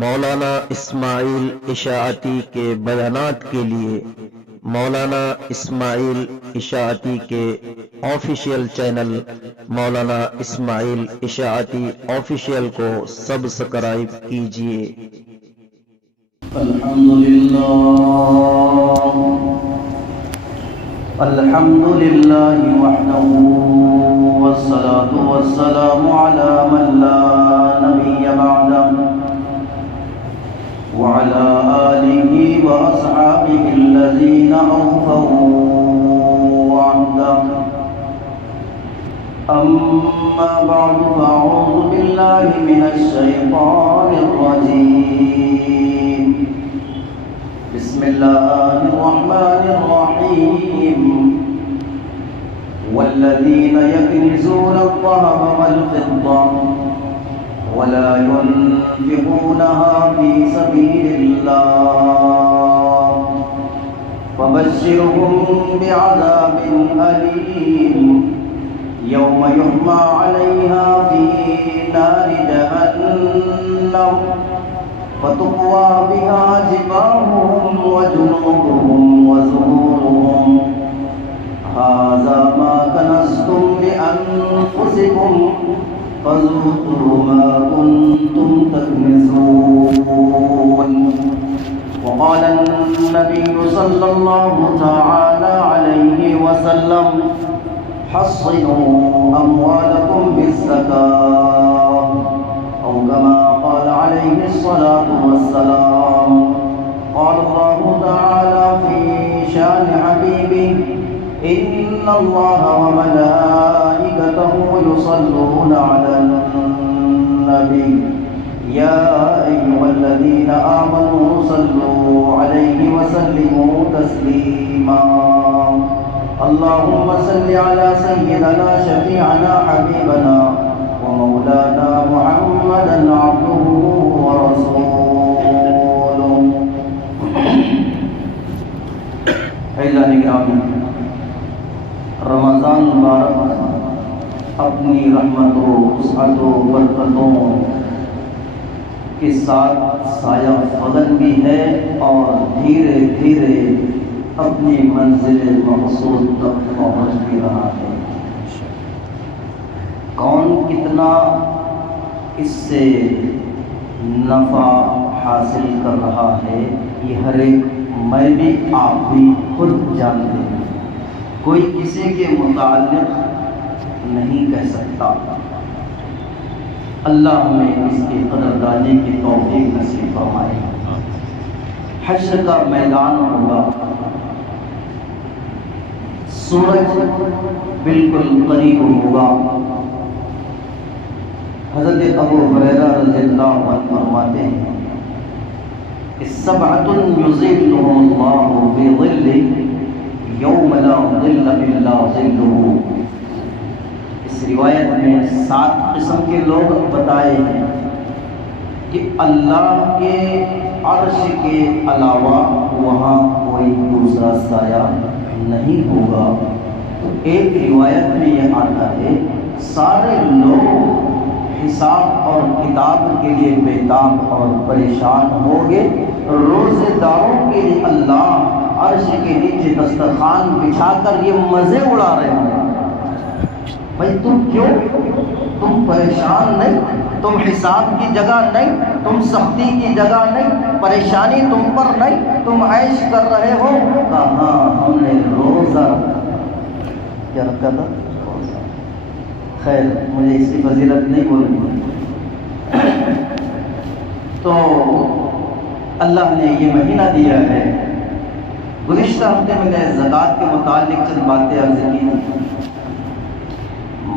مولانا اسماعیل اشاعتی کے بیانات کے لیے مولانا اسماعیل اشاعتی کے آفیشیل چینل مولانا اسماعیل اشاعتی آفیشیل کو سبسکرائب کیجیے۔ الحمدللہ وحدہ والصلاة والسلام علی من لا نبی بعدہ وعلى آله وأصحابه الذين أوفوا عهده أما بعد فأعوذ بالله من الشيطان الرجيم بسم الله الرحمن الرحيم والذين يكنزون الذهب والفضة ولا ينفقونها في سبيل الله فبشرهم بعذاب أليم يوم يحمى عليها في نار جهنم فتقوى بها جباههم وجنوبهم وظهورهم هذا ما كنزتم لأنفسكم فذوقوا ما كنتم تكنزون وقال النبي صلى الله تعالى عليه وسلم حصنوا أموالكم بالزكاة أو كما قال عليه الصلاة والسلام قال الله تعالى في شان حبيبه إن الله وملائكته يصلون على النبي يا أيها الذين آمنوا صلوا عليه وسلموا تسليما اللهم صل على سيدنا شفيعنا حبيبنا ومولانا محمدا عبده ورسوله عزیزان گرامی، رمضان مبارک اپنی رحمتوں وسعتوں برکتوں کے ساتھ سایہ فضل بھی ہے اور دھیرے دھیرے اپنی منزل مقصود تک پہنچ بھی رہا ہے۔ کون کتنا اس سے نفع حاصل کر رہا ہے یہ ہر ایک، میں بھی آپ بھی خود جانتے ہیں، کوئی کسی کے متعلق نہیں کہہ سکتا۔ اللہ ہمیں اس کی قدردانی کی توفیق نصیب فرمائے۔ حشر کا میدان ہوگا، سورج بالکل قریب ہوگا۔ حضرت ابو ہریرہ رضی اللہ عنہ فرماتے ہیں سبعۃ یظلهم اللہ فی ظلہ یوم لا ظل الا ظلہ۔ اس روایت میں 7 قسم کے لوگ بتائے ہیں کہ اللہ کے عرش کے علاوہ وہاں کوئی دوسرا سایہ نہیں ہوگا۔ تو ایک روایت میں یہ آتا ہے سارے لوگ حساب اور کتاب کے لیے بیتاب اور پریشان ہوں گے، روزے داروں کے لیے اللہ عرش کے نیچے دسترخوان بچھا کر یہ مزے اڑا رہے ہیں۔ بھائی تم کیوں؟ تم پریشان نہیں، تم حساب کی جگہ نہیں، تم سختی کی جگہ نہیں، پریشانی تم پر نہیں، تم عیش کر رہے ہو۔ کہاں ہم نے روزہ کیا رکھا تھا؟ خیر مجھے اس کی فضیلت نہیں بولنی۔ تو اللہ نے یہ مہینہ دیا ہے۔ گزشتہ ہفتے میں نے زکوٰۃ کے متعلق چند باتیں عرض کی۔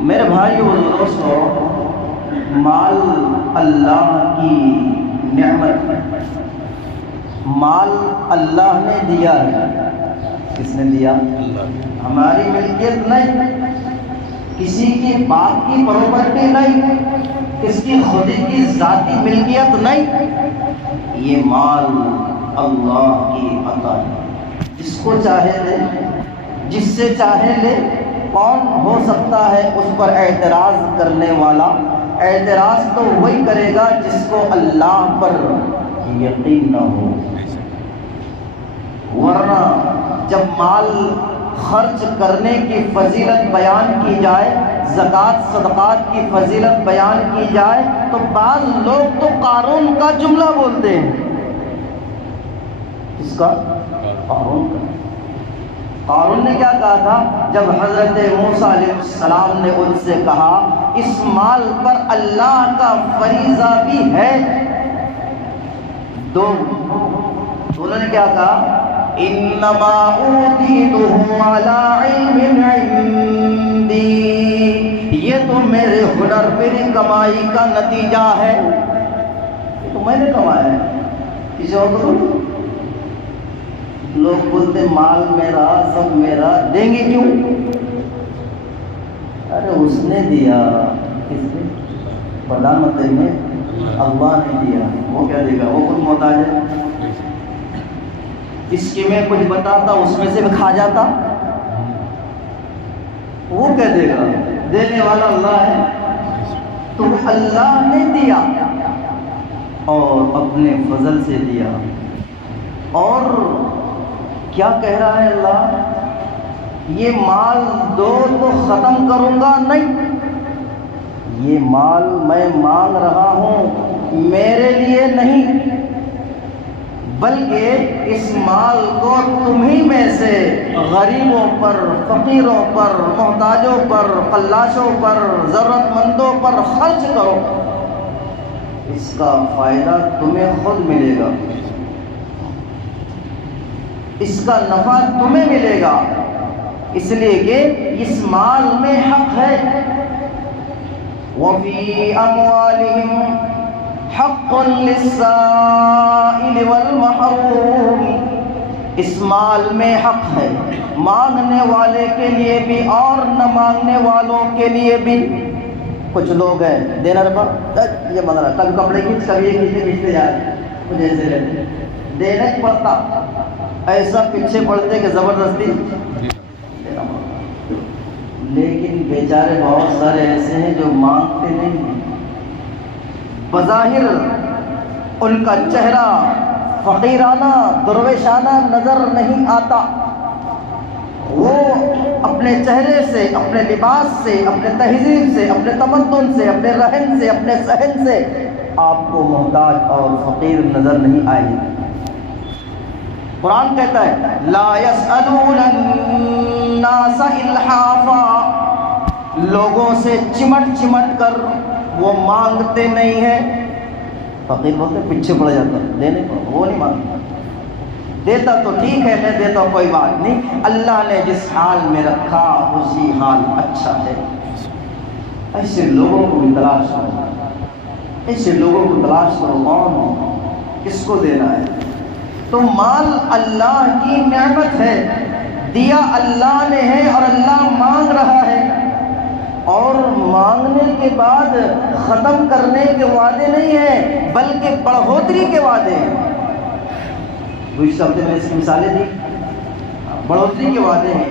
میرے بھائیو اور دوستو، مال اللہ کی نعمت ہے، مال اللہ نے دیا ہے۔ کس نے دیا؟ ہماری ملکیت نہیں، کسی کی باپ کی پراپرٹی نہیں، کس کی خود کی ذاتی ملکیت نہیں، یہ مال اللہ کی عطا ہے۔ جس کو چاہے دے، جس سے چاہے لے، کون ہو سکتا ہے اس پر اعتراض کرنے والا؟ اعتراض تو وہی کرے گا جس کو اللہ پر یقین نہ ہو. ورنہ جب مال خرچ کرنے کی فضیلت بیان کی جائے، زکوٰۃ صدقات کی فضیلت بیان کی جائے، تو بعض لوگ تو قارون کا جملہ بولتے ہیں. اس کا قارون نے کیا کہا تھا جب حضرت موسیٰ علیہ السلام نے ان سے کہا اس مال پر اللہ کا فریضہ بھی ہے، انہوں نے کیا کہا؟ انما اوتیتہ علی علم عندی، یہ تو میرے ہنر، میری کمائی کا نتیجہ ہے، یہ تو میں نے کمایا ہے، کسی اور کو. لوگ بولتے مال میرا، سب میرا، دیں گے کیوں؟ ارے اس نے دیا. کس نے؟ پردھان منتری نے، اللہ نے دیا. وہ کیا دے گا؟ وہ خود محتاج ہے. اس کی میں کچھ بتاتا اس میں سے بھی کھا جاتا. وہ کیا دے گا؟ دینے والا اللہ ہے. تو اللہ نے دیا اور اپنے فضل سے دیا. اور کیا کہہ رہا ہے اللہ؟ یہ مال دو تو ختم کروں گا نہیں، یہ مال میں مانگ رہا ہوں میرے لیے نہیں، بلکہ اس مال کو تمہیں میں سے غریبوں پر، فقیروں پر، محتاجوں پر، قلاشوں پر، ضرورت مندوں پر خرچ کرو، اس کا فائدہ تمہیں خود ملے گا، اس کا نفع تمہیں ملے گا، اس لیے کہ اس مال میں حق ہے. وَفِي أَمْوَالِهِمْ حَقٌّ لِلسَّائِلِ وَالْمَحْرُومِ، اس مال میں حق ہے مانگنے والے کے لیے بھی اور نہ مانگنے والوں کے لیے بھی. کچھ لوگ ہیں دینا ربا یہ مانگ رہا، کل کپڑے کھینچ، کبھی یہ کھینچتے جا رہے، کچھ ایسے رہتے، دینا ہی پڑتا، ایسا پیچھے پڑتے کہ زبردستی. لیکن بیچارے بہت سارے ایسے ہیں جو مانگتے نہیں ہیں، بظاہر ان کا چہرہ فقیرانہ درویشانہ نظر نہیں آتا، وہ اپنے چہرے سے، اپنے لباس سے، اپنے تہذیب سے، اپنے تمدن سے، اپنے رہن سے، اپنے صحن سے آپ کو محتاج اور فقیر نظر نہیں آئے. قرآن کہتا ہے لا يسألون الناس الحافا، لوگوں سے چمٹ چمٹ کر وہ مانگتے نہیں ہیں. فقیر بولتے پیچھے پڑ جاتا دینے کو، وہ نہیں مانگتا. دیتا تو ٹھیک ہے، میں دیتا ہوں کوئی بات نہیں، اللہ نے جس حال میں رکھا اسی حال اچھا ہے. ایسے لوگوں کو بھی تلاش کرو، ایسے لوگوں کو تلاش کرو. کون ہو؟ کس کو دینا ہے؟ تو مال اللہ کی نعمت ہے، دیا اللہ نے ہے اور اللہ مانگ رہا ہے. اور مانگنے کے بعد ختم کرنے کے وعدے نہیں ہیں، بلکہ بڑھوتری کے وعدے ہیں. اس ہفتے میں اس کی مثالیں دی، بڑھوتری کے وعدے ہیں،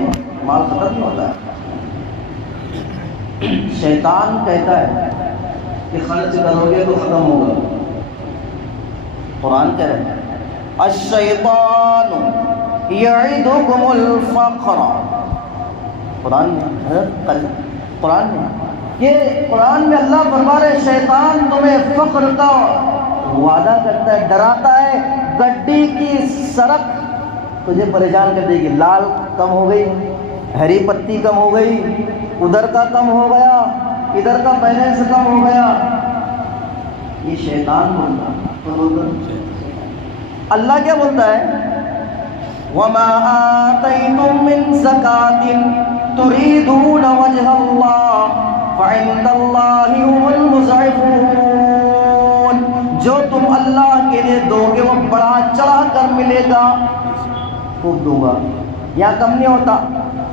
مال ختم نہیں ہوتا ہے. شیطان کہتا ہے کہ خرچ کرو گے تو ختم ہوگا. قرآن کہہ رہے ہیں الشیطان یعدکم الفقر. قرآن میں یہ قرآن میں اللہ فرما رہے شیطان تمہیں فقر کا وعدہ کرتا ہے، ڈراتا ہے. گڈی کی سڑک تجھے پریشان کر دے گی، لال کم ہو گئی، ہری پتی کم ہو گئی، ادھر کا کم ہو گیا، ادھر کا بیلنس کم ہو گیا. یہ شیطان بولتا. اللہ کیا بولتا ہے؟ وَمَا آتَيْتُم مِّن زَكَاةٍ تُرِيدُونَ وَجْهَ اللَّهِ فَعِندَ اللَّهِ هُمُ الْمُضْعِفُونَ. جو تم اللہ کے لیے دو گے وہ بڑا چڑھا کر ملے گا. خوب دوں گا، یہاں کم نہیں ہوتا،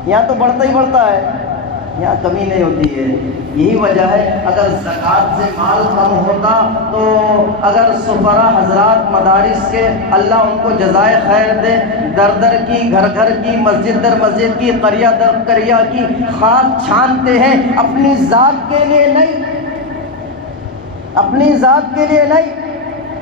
یہاں تو بڑھتا ہی بڑھتا ہے، یہاں کمی نہیں ہوتی ہے. یہی وجہ ہے اگر زکوٰۃ سے مال کم ہوتا تو اگر سفرا حضرات مدارس کے اللہ ان کو جزائے خیر دے، در در کی، گھر گھر کی، مسجد در مسجد کی، قریہ در قریہ کی خاک چھانتے ہیں اپنی ذات کے لیے نہیں، اپنی ذات کے لیے نہیں،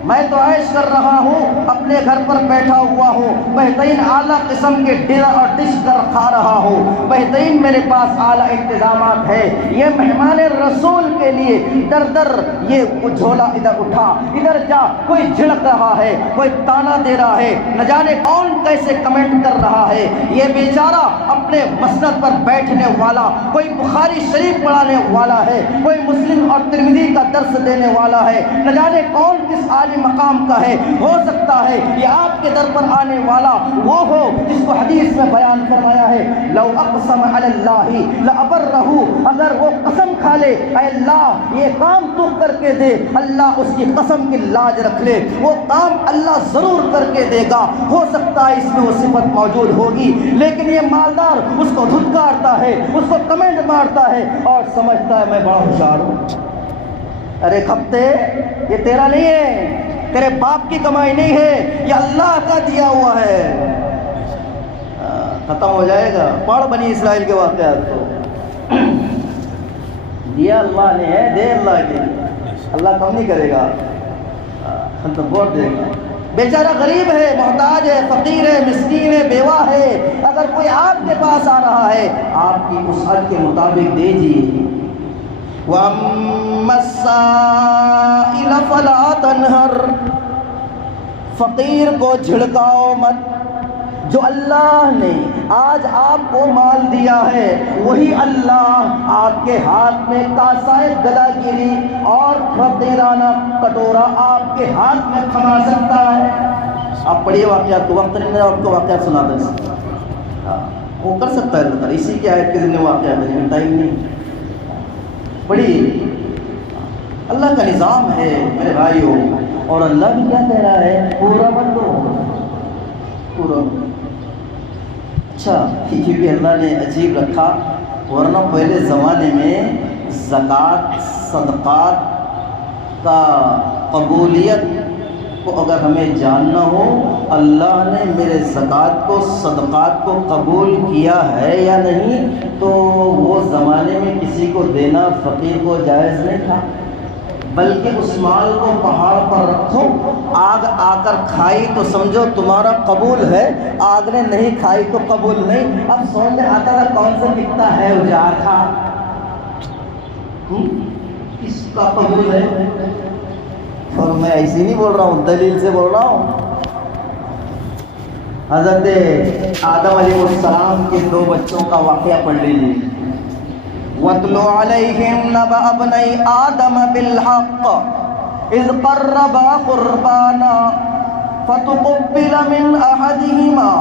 میں تو عیش کر رہا ہوں، اپنے گھر پر بیٹھا ہوا ہوں، بہترین اعلیٰ قسم کے ڈنر اور ڈش کر کھا رہا ہوں، بہترین میرے پاس اعلیٰ انتظامات ہے۔ یہ مہمان رسول کے لیے در در یہ جھولا ادھر اٹھا ادھر جا، کوئی جھڑک رہا ہے، کوئی تانا دے رہا ہے، نہ جانے کون کیسے کمنٹ کر رہا ہے۔ یہ بیچارہ اپنے مسند پر بیٹھنے والا، کوئی بخاری شریف پڑھانے والا ہے، کوئی مسلم اور ترمذی کا درس دینے والا ہے، نہ جانے کون کس عالی مقام کا ہے۔ ہو سکتا ہے یہ آپ کے در پر آنے والا وہ ہو جس کو حدیث میں بیان فرمایا ہے، لو اقسم علی اللہ لابرہ، اگر وہ قسم کھا لے اے اللہ یہ کام تو کر کے دے، اللہ اس کی قسم کی لاج رکھ لے، وہ کام اللہ ضرور کر کے دے گا۔ ہو سکتا ہے اس میں وہ صفت موجود ہوگی، لیکن یہ مالدار اس کو دھتکارتا ہے، اس کو کمنٹ مارتا ہے اور سمجھتا ہے میں بڑا ہوشیار ہوں۔ ارے کھپتے، یہ تیرا نہیں ہے، تیرے باپ کی کمائی نہیں ہے، یہ اللہ کا دیا ہوا ہے۔ ختم ہو جائے گا۔ پڑھ بنی اسرائیل کے واقعات کو، دیا اللہ نے ہے، دے اللہ کے، اللہ کم نہیں کرے گا، تو بہت دے گا۔ بیچارہ غریب ہے، محتاج ہے، فقیر ہے، مسکین ہے، بیوہ ہے، اگر کوئی آپ کے پاس آ رہا ہے آپ کی وسعت کے مطابق دیجیے۔ وَأَمَّا السَّائِلَ فَلَا تَنْهَرْ، فقیر کو جھڑکاؤ مت۔ جو اللہ نے آج آپ کو مال دیا ہے وہی اللہ آپ کے ہاتھ میں کاسائے گدا گیری اور فقیرانہ کٹورا آپ کے ہاتھ میں تھما سکتا ہے۔ آپ پڑھیے واقعات کو، وقت نہیں، آپ کو واقعات سنا دیں، وہ کر سکتا ہے اللہ، اسی کی آیت کے ذریعے واقعات ہے، ٹائم نہیں۔ پڑھیے، اللہ کا نظام ہے میرے بھائیوں، اور اللہ بھی کیا کہہ رہا ہے، پورا مت دو، پورا۔ اچھا، یہ بھی اللہ نے عجیب رکھا، ورنہ پہلے زمانے میں زکوٰۃ صدقات کا قبولیت کو اگر ہمیں جاننا ہو، اللہ نے میرے زکوٰۃ کو صدقات کو قبول کیا ہے یا نہیں، تو وہ زمانے میں کسی کو دینا فقیر کو جائز نہیں تھا، بلکہ اس مال کو پہاڑ پر رکھو، آگ آ کر کھائی تو سمجھو تمہارا قبول ہے، آگ نے نہیں کھائی تو قبول نہیں۔ اب سمجھ میں آتا تھا کون سا کتا ہے اجار تھا، کس کا قبول ہے، اور میں ایسی نہیں بول رہا ہوں، دلیل سے بول رہا ہوں۔ حضرت آدم علیہ السلام کے 2 بچوں کا واقعہ پڑھ لیجیے۔ وَاتْلُ عَلَيْهِمْ نَبَأَ ابْنَيْ آدَمَ بِالْحَقِّ إِذْ قَرَّبَا قُرْبَانًا فَتُقُبِّلَ مِنْ أَحَدِهِمَا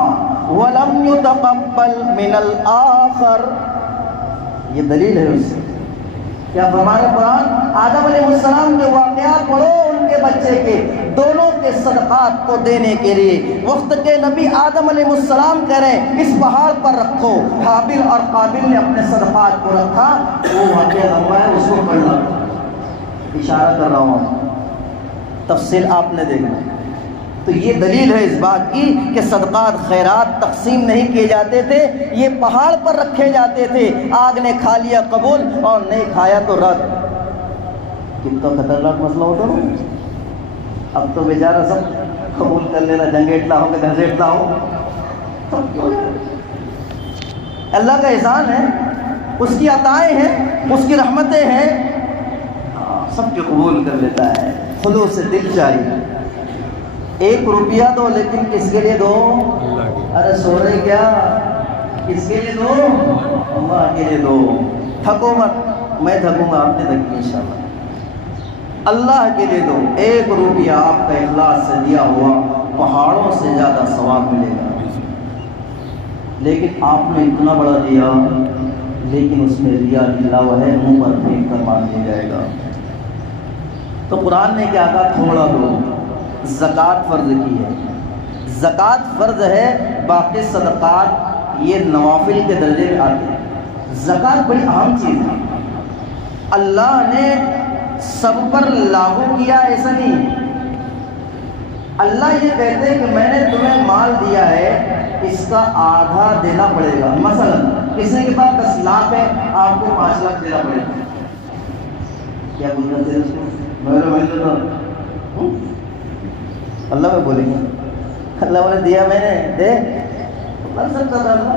وَلَمْ يُتَقَبَّلْ مِنَ الْآخَرِ۔ یہ دلیل ہے اس سے کیا فرمانے قرآن، آدم علیہ السلام کے واقعات پڑھو، ان کے بچے کے دونوں کے صدقات کو دینے کے لیے وقت کے نبی آدم علیہ السلام کہہ رہے ہیں اس پہاڑ پر رکھو۔ حابیل اور قابل نے اپنے صدقات کو رکھا، وہ واقعہ لمبا ہے، اس کو پڑھنا، اشارہ کر رہا ہوں، تفصیل آپ نے دیکھنا۔ تو یہ دلیل ہے اس بات کی کہ صدقات خیرات تقسیم نہیں کیے جاتے تھے، یہ پہاڑ پر رکھے جاتے تھے، آگ نے کھا لیا قبول اور نہیں کھایا تو رد۔ کتنا خطرناک مسئلہ ہوتا نا، اب تو بیچارہ سب قبول کر لینا، جنگیٹلا ہو کہ گھسیٹلا ہو، اللہ کا احسان ہے، اس کی عطائیں ہیں، اس کی رحمتیں ہیں، سب کے قبول کر لیتا ہے، خلوص سے دل چاہیے۔ 1 روپیہ دو لیکن کس کے لیے دو؟ ارے سو رہے کیا؟ کس کے لیے دو؟ اللہ کے لیے دو، تھکو مت، میں تھکوں گا، آپ نے تھکی انشاءاللہ، اللہ کے لیے دو۔ 1 روپیہ آپ کا اخلاص سے دیا ہوا پہاڑوں سے زیادہ ثواب ملے گا، لیکن آپ نے اتنا بڑا دیا لیکن اس میں ریا نکلا ہوا ہے، منہ پر پھینک کر مار دیا جائے گا۔ تو قرآن نے کیا کہا، تھوڑا دو۔ زکوٰۃ فرض کی ہے، زکوٰۃ فرض ہے، باقی صدقات یہ نوافل کے درجے میں آتے ہیں۔ زکوٰۃ بڑی اہم چیز ہے، اللہ نے سب پر لاگو کیا ایسا نہیں۔ اللہ یہ کہتے ہیں کہ میں نے تمہیں مال دیا ہے، اس کا آدھا دینا پڑے گا۔ مثلا کسی کے پاس 10 لاکھ ہے، آپ کو 5 لاکھ دینا پڑے گا، کیا بولتے ہیں اس کو؟ میں تو اللہ میں بولیں گے اللہ نے دیا میں نے دے کر سکتا تھا اللہ.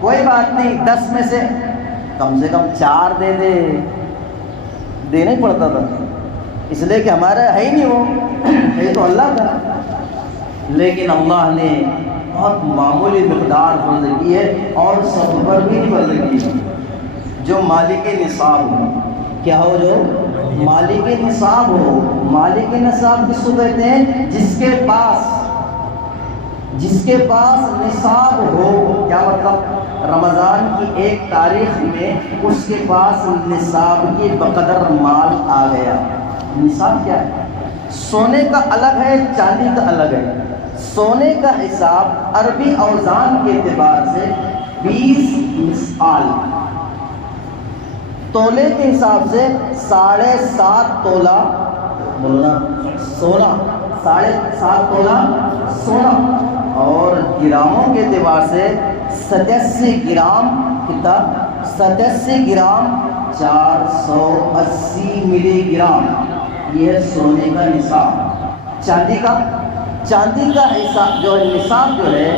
کوئی بات نہیں 10 میں سے کم 4 دے دے. دینا ہی پڑتا تھا اس لیے کہ ہمارا ہے ہی نہیں وہ یہ تو اللہ کا. لیکن اللہ نے بہت معمولی مقدار فرض کی ہے اور سب پر بھی نہیں فرض کی. جو مالک نصاب ہو کیا ہو جو مالک نصاب ہو. مالک نصاب کس کو کہتے ہیں جس کے پاس نصاب ہو. کیا مطلب رمضان کی ایک تاریخ میں اس کے پاس نصاب کی بقدر مال آ گیا. نصاب کیا ہے؟ سونے کا الگ ہے چاندی کا الگ ہے. سونے کا حساب عربی اوزان کے اعتبار سے 20 مسقال. تولے کے حساب سے 7.5 تولہ بولنا سونا 7.5 تولہ سونا. اور گراموں کے اعتبار سے 87 گرام کتنا 87 گرام 480 ملی گرام. یہ ہے سونے کا نصاب. چاندی کا حساب جو ہے نصاب جو ہے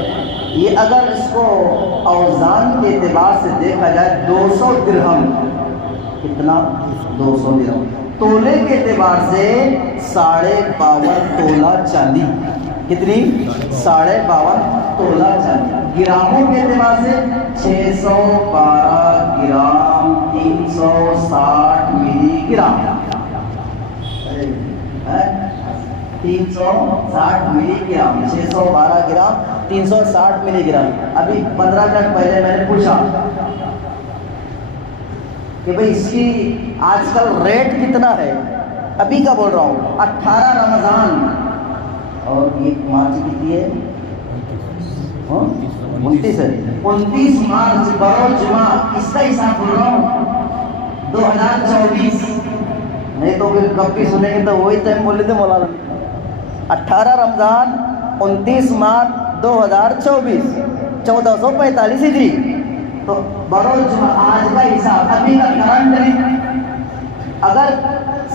یہ اگر اس کو اوزان کے اعتبار سے دیکھا جائے 200 درہم. کتنا 200 درہم. تولے کے اعتبار سے 52.5 تولہ چاندی. کتنی 52.5 تولہ چاندی. گراموں کے اعتبار سے 612 گرام 360 ملی گرام. 360 ملی گرام 612 گرام 360 ملی گرام. ابھی 15 منٹ پہلے میں نے پوچھا کہ بھئی اس کی آج کل ریٹ کتنا ہے. ابھی کا بول رہا ہوں 18 رمضان اور یہ مارچ کتنی ہے 29 ہے 29 مارچ بروز جمعہ. اس کا حساب بول رہا ہوں 2024. نہیں تو پھر کب بھی سنیں گے تو وہی ٹائم بول لیتے مولانا. 18 رمضان 29 مارچ 2024 1445 ہجری. تو بروز جمعہ آج کا حساب ابھی کا کرنٹ ریٹ اگر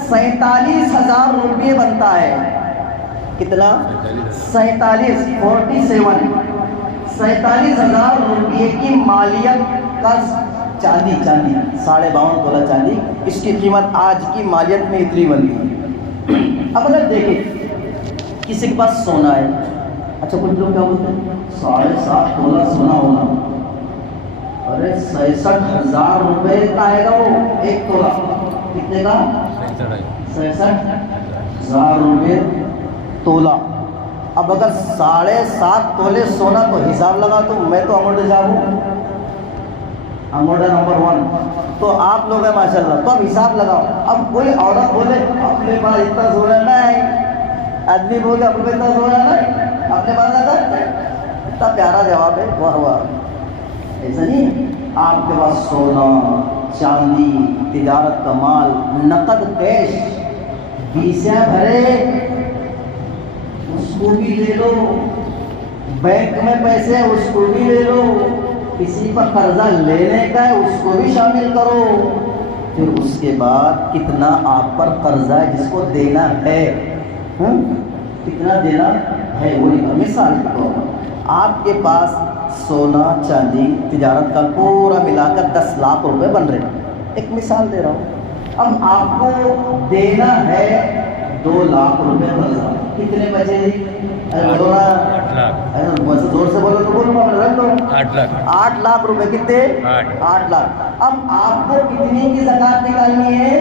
47,000 روپے بنتا ہے. کتنا 47,000 روپے کی مالیت کا چاندی 52.5 تولہ چاندی. اس کی قیمت آج کی مالیت میں اتنی بنتی ہے. اب اگر دیکھیں کسی کے پاس سونا ہے. اچھا کچھ لوگ کیا بولتے ہیں 7.5 تولہ سونا ہونا. ارے 66,000 روپے کا آئے گا وہ ایک تولہ. کتنے کا 66,000 روپے تولہ. اب اگر 7.5 تولے سونا تو حساب لگا تو میں تو انگوٹھے جاؤں انگوٹھا نمبر 1 تو آپ لوگ ہیں ماشاء اللہ. تو اب حساب لگاؤ. اب کوئی عورت بولے اپنے پاس اتنا سونا نہیں. آدمی بولے اپنے پاس اتنا سونا نہیں اپنے پاس لگا. اتنا پیارا جواب ہے. واہ واہ. ایسا نہیں ہے. آپ کے پاس سونا چاندی تجارت کا مال نقد کیش 20 بھرے اس کو بھی لے لو. بینک میں پیسے اس کو بھی لے لو. کسی پر قرضہ لینے کا ہے اس کو بھی شامل کرو. پھر اس کے بعد کتنا آپ پر قرضہ ہے جس کو دینا ہے کتنا دینا ہے وہ نہیں. مثال کے طور پر آپ کے پاس سونا چاندی تجارت کا پورا ملا کر 10 لاکھ روپے بن رہے ہیں. ایک مثال دے رہا ہوں. اب آپ کو دینا ہے 2 لاکھ روپے قرضہ. کتنے بچے جی؟ بولو نا زور سے بولو تو بولو رکھ دو. 8 لاکھ روپے. کتنے 8 لاکھ. اب آپ کو کتنے کی زکوٰۃ نکالنی ہے؟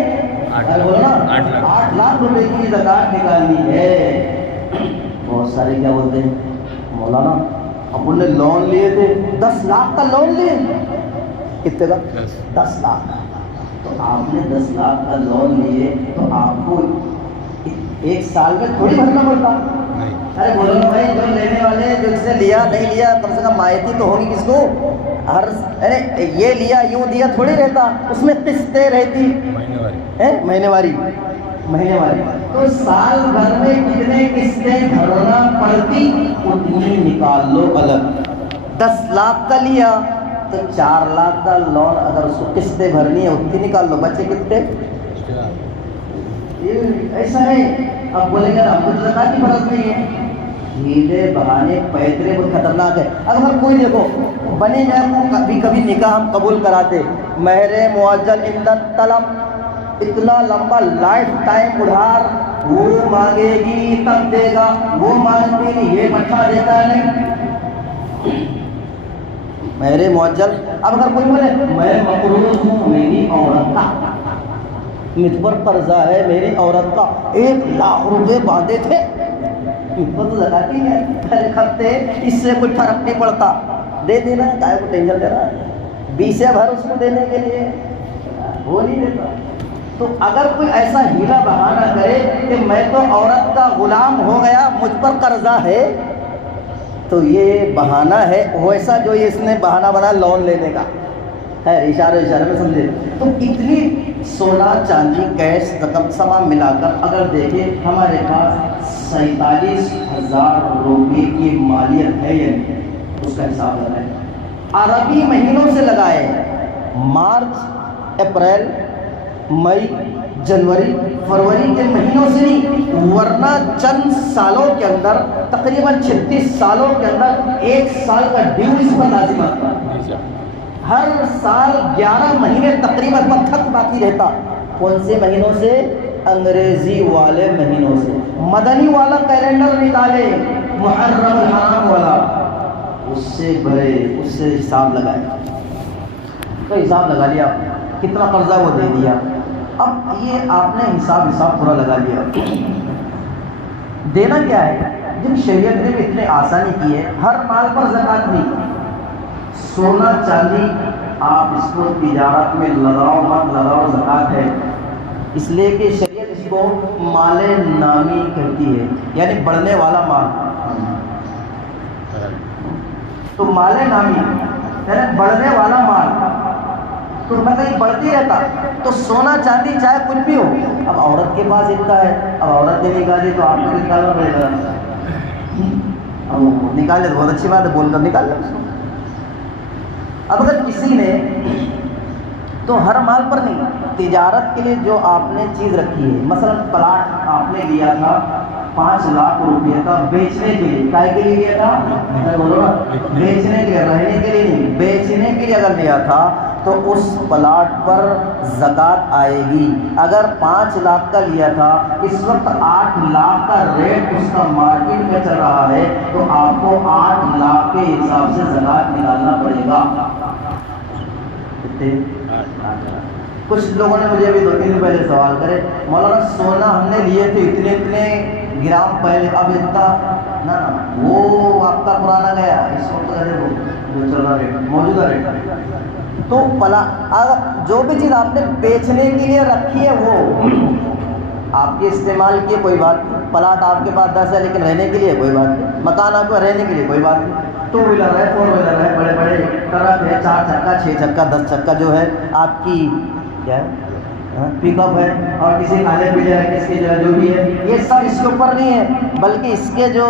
بولو نا 8 لاکھ روپے کی زکوٰۃ نکالنی ہے. بہت سارے کیا بولتے ہیں مولانا اپن نے لون لیے تھے 10 لاکھ کا لون لیے. کتنے کا 10 لاکھ. تو آپ نے 10 لاکھ کا لون لیے تو آپ کو ایک سال میں تھوڑی بھرنا پڑتا. ارے بولو نا بھائی جو لینے والے جو جس نے لیا نہیں لیا کم سے کم مایتی تو ہوگی کس کو. ہر ارے یہ لیا یوں دیا تھوڑی رہتا. اس میں قسطیں رہتی مہینے واری. تو سال بھر میں کتنے قسطیں بھرنا پڑتی اتنی نکال لو الگ. 10 لاکھ کا لیا تو 4 لاکھ کا لون اگر اس کو قسطیں بھرنی ہے اتنی نکال لو. بچے کتنے یہ ایسا ہے. اب بولیں گے ہم کو تو زکات کی فرض نہیں ہے. ہیلے بہانے پیترے بہت خطرناک ہے. اگر کوئی دیکھو بنے گئے کو کبھی نکاح ہم قبول کراتے, مہر معجل عند طلب, اتنا لمبا لائف ٹائم ادھار, وہ مانگے گی تب دے گا, وہ مانگتی نہیں, یہ مٹھا دیتا ہے نہیں. مہر معجل. اب اگر کوئی بولے میں مقروض ہوں میری عورت کا, مجھ پر قرضہ ہے میری عورت کا, 1,00,000 روپے باندھے تھے, تو زکات ہی ہے, پہلے کھپتے, اس سے کوئی فرق نہیں پڑتا, دے دینا, کائے کو ٹینشن دینا, 20 بھر اس کو دینے کے لیے وہ نہیں دیتا. تو اگر کوئی ایسا ہیلا بہانہ کرے کہ میں تو عورت کا غلام ہو گیا, مجھ پر قرضہ ہے, تو یہ بہانہ ہے ویسا جو اس نے بہانہ بنا لون لینے کا ہے, اشارے میں سمجھے. تو اتنی سونا چاندی کیش رقم سامان ملا کر اگر دیکھیں ہمارے پاس 47,000 روپے کی مالیت ہے, یعنی اس کا حساب لگائیں. عربی مہینوں سے لگائے, مارچ, اپریل, مئی, جنوری, فروری کے مہینوں سے نہیں, ورنہ چند سالوں کے اندر, تقریباً 36 سالوں کے اندر 1 سال کا ڈیو اس پر لازم آتا. ہر سال 11 مہینے تقریباً تک باقی رہتا. کون سے مہینوں سے؟ انگریزی والے مہینوں سے. مدنی والا کیلنڈر نکالے, محرم الحرام والا, اس سے بڑے, اس سے حساب لگائے, تو حساب لگا لیا کتنا قرضہ وہ دے دیا. اب یہ آپ نے حساب پورا لگا لیا. دینا کیا ہے؟ جب شریعت نے بھی اتنے آسانی کی ہے, ہر مال پر زکات نہیں. سونا چاندی آپ اس کو تجارت میں لگاؤ مت لگاؤ, زکات ہے, اس لیے کہ شریعت اس کو مال نامی کہتی ہے, یعنی بڑھنے والا مال. تو مال نامی یعنی بڑھنے والا مال, تو میں کہیں بڑھتی رہتا. تو سونا چاندی چاہے کچھ بھی ہو, اب عورت کے پاس اتنا ہے, اب عورت نے نکالی تو آپ کو نکالنا پڑے گا. اب نکالے تو بہت اچھی بات ہے, بول کر نکال لیں اس کو. اب اگر کسی نے, تو ہر مال پر نہیں, تجارت کے لیے جو آپ نے چیز رکھی ہے, مثلا پلاٹ آپ نے لیا تھا 5 لاکھ روپے کا بیچنے کے لیے, کائے کے لیے لیا تھا؟ بیچنے کے لیے, رہنے کے لیے نہیں, بیچنے کے لیے اگر لیا تھا تو اس پلاٹ پر زکات آئے گی. اگر 5 لاکھ کا لیا تھا, اس وقت 8 لاکھ کا ریٹ اس کا مارکیٹ میں چل رہا ہے, تو آپ کو 8 لاکھ کے حساب سے زکات نکالنا پڑے گا. کچھ لوگوں نے مجھے ابھی 2-3 دن پہلے سوال کرے, مولانا سونا ہم نے لیے تھے اتنے گرام پہلے, اب اتنا نا, وہ آپ کا پرانا گیا, اس وقت جو چل رہا ریٹ, موجودہ ریٹ. تو جو بھی چیز آپ نے بیچنے کے لیے رکھی ہے وہ آپ کے استعمال کے کوئی بات نہیں. پلاٹ آپ کے پاس 10 ہے لیکن رہنے کے لیے کوئی بات نہیں, مکان آپ کو رہنے کے لیے کوئی بات نہیں. 2 ویلر ہے, 4 ویلر ہے, بڑے بڑے ٹرک ہے, 4 چکا, 6 چکا, 10 چکا جو ہے آپ کی کیا ہے, پک اپ ہے, اور کسی کھانے پینے ہے, کس کے جو بھی ہے, یہ سب اس کے اوپر نہیں ہے, بلکہ اس کے جو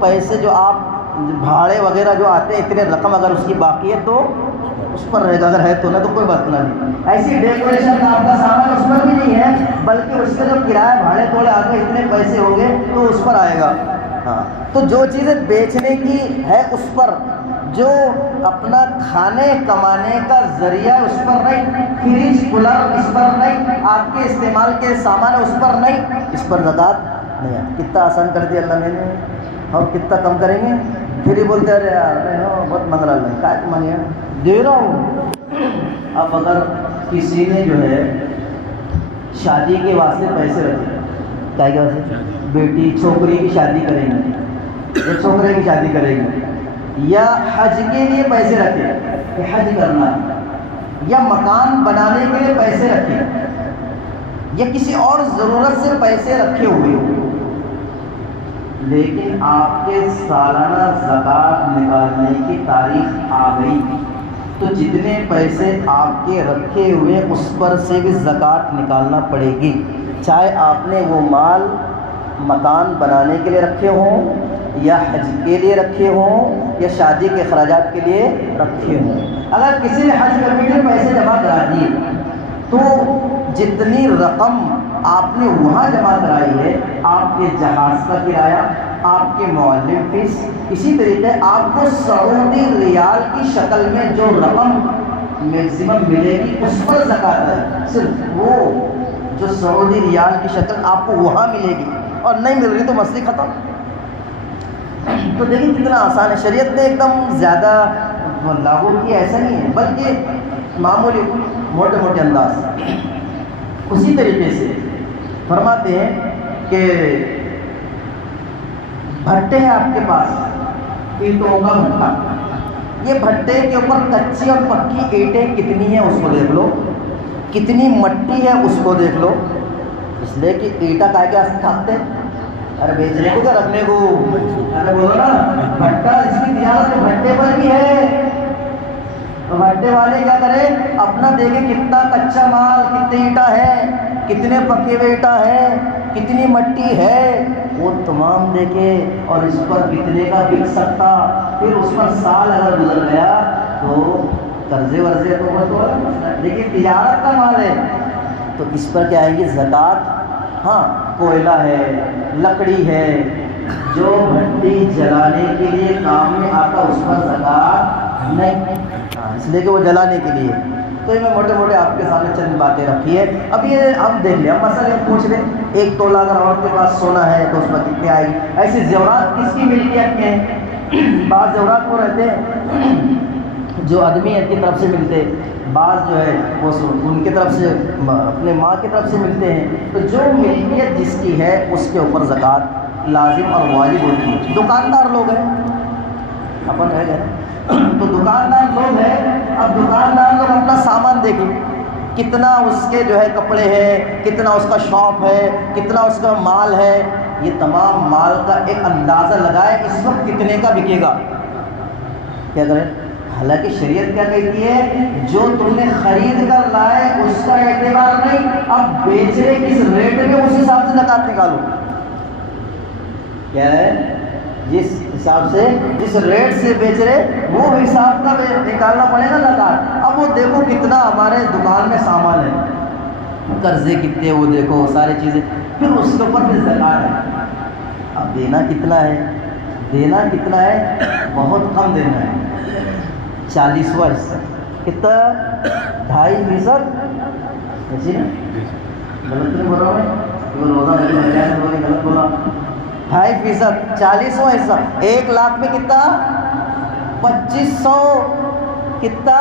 پیسے جو آپ بھاڑے وغیرہ جو آتے ہیں, اتنے رقم اگر اس کی باقی ہے تو اس پر رہے گا, اگر ہے تو نہ, تو کوئی بات نہیں. ایسی ڈیکوریشن کا آپ کا سامان اس پر بھی نہیں ہے, بلکہ اس کے جو کرایہ بھاڑے تھوڑے آ کے اتنے پیسے ہوں گے تو اس پر آئے گا. ہاں, تو جو چیزیں بیچنے کی ہے اس پر, جو اپنا کھانے کمانے کا ذریعہ اس پر نہیں, فریج کولر اس پر نہیں, آپ کے استعمال کے سامان اس پر نہیں, اس پر زکات نہیں ہے. کتنا آسان کر دیا اللہ نے, اور کتنا کم کریں گے. پھر ہی بولتے ارے یار بہت منگ رہا ہے, کیا مانگے, دے رہا ہوں. اب اگر کسی نے جو ہے شادی کے واسطے پیسے رکھے, کیا کیا واسطے, بیٹی چھوکری کی شادی کریں گے یا چھوکرے کی شادی کریں گے, یا حج کے لیے پیسے رکھے کہ حج کرنا ہے, یا مکان بنانے کے لیے پیسے رکھے, یا کسی اور ضرورت سے پیسے رکھے ہوئے ہو, لیکن آپ کے سالانہ زکات نکالنے کی تاریخ آ گئی, تو جتنے پیسے آپ کے رکھے ہوئے اس پر سے بھی زکات نکالنا پڑے گی, چاہے آپ نے وہ مال مکان بنانے کے لیے رکھے ہوں, یا حج کے لیے رکھے ہوں, یا شادی کے اخراجات کے لیے رکھے ہوں. اگر کسی نے حج کرنے کے لیے پیسے جمع کرا دیے, تو جتنی رقم آپ نے وہاں جمع کرائی ہے، آپ کے جہاز کا کرایہ، آپ کے معلم فیس، اسی طریقے آپ کو سعودی ریال کی شکل میں جو رقم میکسیمم ملے گی اس پر زکوٰۃ ہے، صرف وہ جو سعودی ریال کی شکل آپ کو وہاں ملے گی، اور نہیں مل رہی تو مسئلہ ختم۔ تو دیکھیں کتنا آسان ہے، شریعت نے ایک دم زیادہ لاگو کیا ایسا نہیں ہے، بلکہ معمولی موٹے موٹے انداز سے۔ اسی طریقے سے فرماتے ہیں کہ بھٹے ہیں آپ کے پاس، اینٹوں کا بھٹا، یہ بھٹے کے اوپر کچی اور پکی اینٹیں کتنی ہیں اس کو دیکھ لو، کتنی مٹی ہے اس کو دیکھ لو، اس لیے کہ اینٹا کا کیا تھاکتے، ارے بیچنے کو کیا رکھنے کو، ارے بولو نا بھٹا، اس کی تجارت بھٹے پر بھی ہے۔ تو بھٹے والے کیا کریں، اپنا دیکھیں کتنا کچا مال، کتنے اینٹا ہے، کتنے پکے ہوئے اینٹا ہے، کتنی مٹی ہے، وہ تمام دیکھے اور اس پر کتنے کا بک سکتا، پھر اس پر سال اگر گزر گیا تو قرضے ورضے تو وہ لیکن تجارت کا مال ہے، تو اس پر کیا آئے گی زکوٰۃ۔ ہاں کوئلہ ہے، لکڑی ہے، جو بھٹی جلانے کے لیے کام میں آتا اس پر زکوٰۃ نہیں، اس لیے کہ وہ جلانے کے لیے۔ تو یہ میں موٹے موٹے آپ کے سامنے چند باتیں رکھی ہے۔ اب یہ ہم دیکھ لیں، ہم مسئلہ پوچھ لیں، 1 تولہ اگر عورت کے پاس سونا ہے تو اس پر کتنے آئے گی؟ ایسے زیورات کس کی ملکیت کے ہیں؟ بعض زیورات وہ رہتے ہیں جو آدمی کی طرف سے ملتے، بعض جو ہے وہ ان کی طرف سے اپنے ماں کی طرف سے ملتے ہیں، تو جو ملکیت جس کی ہے اس کے اوپر زکوٰۃ لازم اور واجب ہوتی ہے۔ دکاندار لوگ ہیں، اپن رہ گئے تو دکاندار لوگ ہیں، اب دکاندار لوگ اپنا سامان دیکھیں کتنا اس کے جو ہے کپڑے ہیں، کتنا اس کا شاپ ہے، کتنا اس کا مال ہے، یہ تمام مال کا ایک اندازہ لگائے اس وقت کتنے کا بکے گا، کیا کریں؟ حالانکہ شریعت کیا کہتی ہے، جو تم نے خرید کر لائے اس کا اعتبار نہیں، اب بیچ رہے کس ریٹ میں اس حساب سے زکوٰۃ نکالو۔ کیا ہے؟ جس حساب سے جس ریٹ سے بیچ رہے وہ حساب کا نکالنا پڑے گا زکوٰۃ۔ اب وہ دیکھو کتنا ہمارے دکان میں سامان ہے، قرضے کتنے وہ دیکھو ساری چیزیں، پھر اس کے اوپر پھر زکوٰۃ ہے۔ اب دینا کتنا ہے، دینا کتنا ہے، بہت کم دینا ہے، 40واں حصہ، کتنا 2.5%، ایسی نا غلط نہیں بول رہا ہوں، روزہ نہیں غلط بولا، 2.5%، 40واں حصہ 1 لاکھ میں کتنا، 2500، کتنا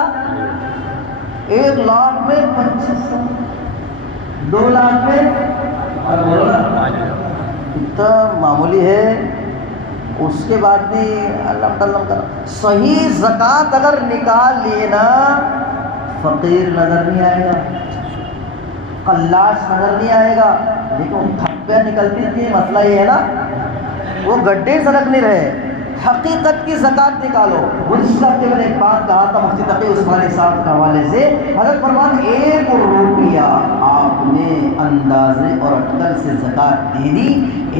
1 لاکھ میں 2500، 2 لاکھ میں اتنا معمولی ہے۔ اس کے بعد بھی اللہ تعالیٰ کا صحیح زکوٰۃ اگر نکال لیے نا، فقیر نظر نہیں آئے گا، قلاش نظر نہیں آئے گا، لیکن تھپیاں نکلتی تھی، مسئلہ یہ ہے نا وہ گڈھے سڑک نہیں رہے، حقیقت کی زکوٰۃ نکالو۔ گزشتہ ہفتے میں نے ایک بات کہا تھا مفتی تقی عثمانی صاحب کے حوالے سے، حضرت فرماتے 1 روپیہ آپ نے اندازے اور اٹکل سے زکوٰۃ دے دی،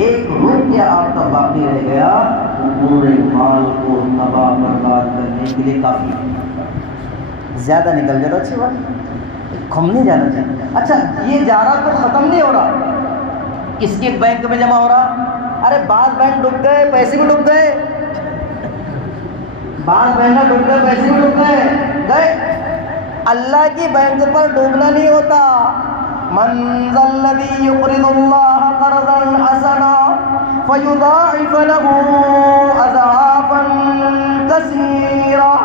1 روپیہ آپ کا باقی رہ گیا، پورے مال کو تباہ برباد کرنے کے لیے کافی، زیادہ نکل گیا تو اچھی بات، کم نہیں جانا چاہیے۔ اچھا یہ جا رہا تو ختم نہیں ہو رہا، کس کے بینک میں جمع ہو رہا؟ ارے بعض بینک ڈوب گئے، پیسے بھی ڈوب گئے، بعض بینک ڈوب گئے، پیسے بھی ڈوب گئے۔ اللہ کی بینک پر ڈوبنا نہیں ہوتا۔ من ذا الذی یقرض اللہ قرضا حسنا فیضاعف له اضعافا کثیرا،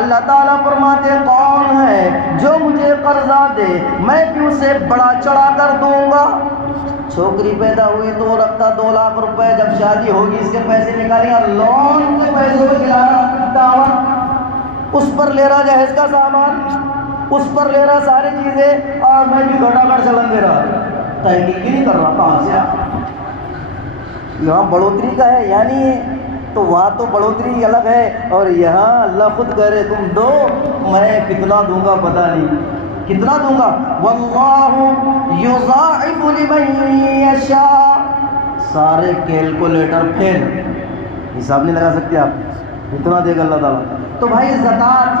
اللہ تعالیٰ فرماتے کون ہے جو مجھے قرضہ دے میں بھی اسے بڑا چڑھا کر دوں گا۔ چھوکری پیدا ہوئی تو وہ رکھتا 2 لاکھ روپے، جب شادی ہوگی اس کے پیسے نکالیں گا، لون کے پیسوں پہ کھلا رہا دعوت، اس پر لے رہا جہیز کا سامان، اس پر لے رہا ساری چیزیں، اور میں بھی گھٹا کر چلن دے رہا، تحقیق ہی نہیں کر رہا کہاں سے آ۔ یہاں بڑھوتری کا ہے یعنی تو وہاں تو بڑھوتری الگ ہے، اور یہاں اللہ خود کہہ رہے تم دو، میں کتنا دوں گا پتہ نہیں، کتنا دوں گا۔ واللہ یضاعف لمن یشاء، سارے کیلکولیٹر پھر حساب نہیں لگا سکتے آپ، اتنا دے گا اللہ تعالیٰ۔ تو بھائی زکوٰۃ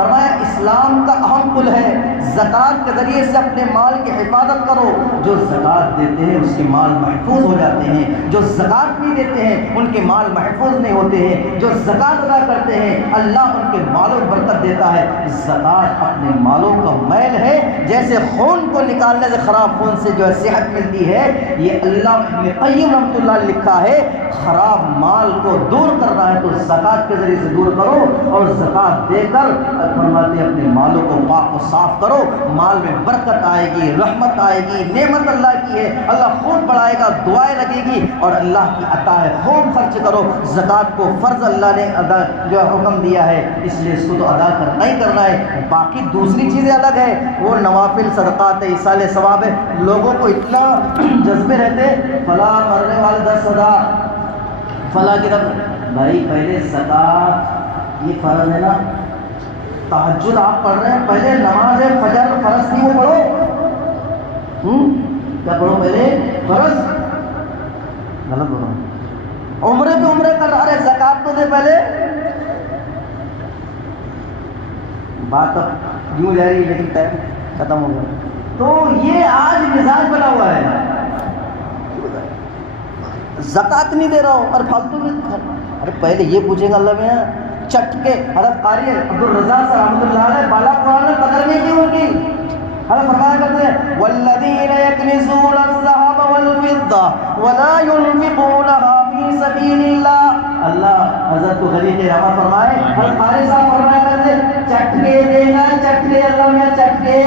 فرمایا اسلام کا اہم پل ہے، زکوٰۃ کے ذریعے سے اپنے مال کی حفاظت کرو۔ جو زکوٰۃ دیتے ہیں اس کے مال محفوظ ہو جاتے ہیں، جو زکوٰۃ نہیں دیتے ہیں ان کے مال محفوظ نہیں ہوتے ہیں، جو زکوٰۃ ادا کرتے ہیں اللہ ان کے مالوں میں برکت دیتا ہے۔ زکوٰۃ اپنے مالوں کا میل ہے، جیسے خون کو نکالنے سے خراب خون سے جو ہے صحت ملتی ہے، یہ اللہ ابن قیم رحمۃ اللہ نے لکھا ہے خراب مال کو دور کرنا ہے تو زکوٰۃ کے ذریعے سے دور کرو، اور زکوٰۃ دے کر فرماتے ہیں اپنے مالوں کو پاک و صاف کرو، مال میں برکت آئے گی، رحمت آئے گی، نعمت اللہ کی ہے، اللہ خوب بڑھائے گا، دعائیں لگے گی، اور اللہ کی عطا ہے، خوب خرچ کرو۔ زکوٰۃ کو فرض اللہ نے ادا جو حکم دیا ہے، اس لیے اس کو تو ادا کرنا ہی کرنا ہے، باقی دوسری چیزیں الگ ہے، وہ نوافل صدقات ایصال ثواب ہے۔ لوگوں کو اتنا جذبے رہتے فلاں مرنے والے 10,000 فلاں کی طرف، بھائی پہلے زکوٰۃ یہ فرض ہے نا، تہجد آپ پڑھ رہے ہیں، پہلے نماز فجر فرض تھی وہ پڑھو، کیا پڑھو پہلے فرض، غلط بولو، عمرے پہ عمرے کر رہا، ارے زکوٰۃ تو دے پہلے، بات اب یوں جا رہی لیکن ٹائم ختم ہو گیا۔ تو یہ آج مزاج بنا ہوا ہے، زکوٰۃ نہیں دے رہا ہوں اور فالتو میں، ارے پہلے یہ پوچھیں گا اللہ میں چٹکے۔ حضرت قاری عبدالرزاق صاحب رحمۃ اللہ علیہ بالا قرآن میں قدر نہیں کی ان کی، حضرت فرمایا کرتے ہیں والذین یکنزون الذهب والفضة ولا ينفقونها في سبیل اللہ، اللہ حضرت کو غنی کے رحمت فرمائے۔ حضرت قاری صاحب فرمایا کرتے ہیں چٹکے دینا، چٹکے اللہ میں چٹکے،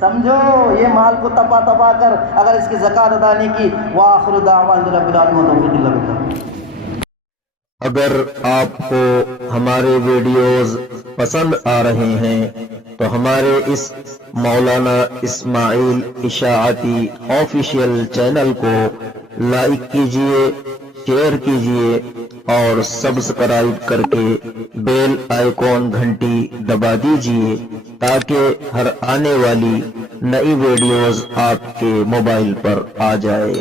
سمجھو یہ مال کو تپا تپا کر اگر اس کی زکوٰۃ ادا نہیں کی۔ وآخر دعوانا رب العالمین توفیق اللہ باللہ۔ اگر آپ کو ہمارے ویڈیوز پسند آ رہے ہیں تو ہمارے اس مولانا اسماعیل اشاعتی آفیشیل چینل کو لائک کیجئے، شیئر کیجئے اور سبسکرائب کر کے بیل آئیکن گھنٹی دبا دیجئے تاکہ ہر آنے والی نئی ویڈیوز آپ کے موبائل پر آ جائے۔